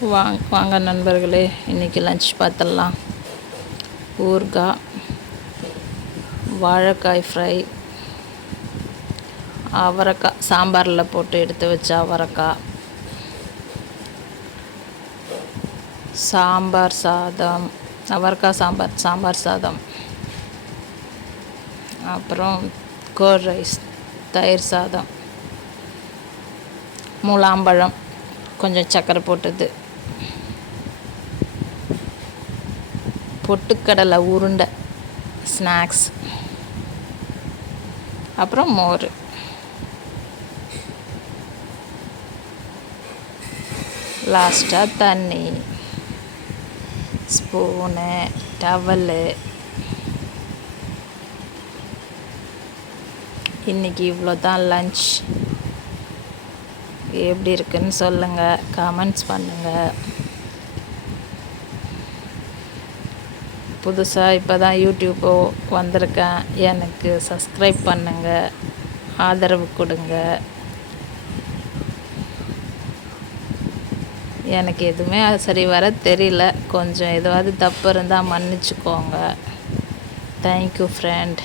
வாங்க வாங்க நண்பர்களே இன்றைக்கி லஞ்ச் பார்த்துடலாம். ஊறுகாய் வாழைக்காய் ஃப்ரை அவரைக்காய் சாம்பாரில் போட்டு எடுத்து வச்ச அவரைக்காய் சாம்பார் சாதம் அவரைக்காய் சாம்பார் சாம்பார் சாதம் அப்புறம் கோர் ரைஸ் தயிர் சாதம் முலாம்பழம் கொஞ்சம் சக்கரை போட்டது. பொட்டுக்கடலை உருண்டை ஸ்நாக்ஸ் அப்புறம் மோர். லாஸ்ட்டாக தண்ணி ஸ்பூனு டவலு இன்றைக்கி இவ்வளோ தான் லன்ச் எப்படி இருக்குன்னு சொல்லுங்கள் கமெண்ட்ஸ் பண்ணுங்கள் புதுசாக இப்போ தான் யூடியூப்போ வந்திருக்கேன். எனக்கு சப்ஸ்கிரைப் பண்ணுங்கள் ஆதரவு கொடுங்க. எனக்கு எதுவுமே அது சரி வர தெரியல. கொஞ்சம் எதுவாவது தப்பு இருந்தால் மன்னிச்சுக்கோங்க. Thank you friend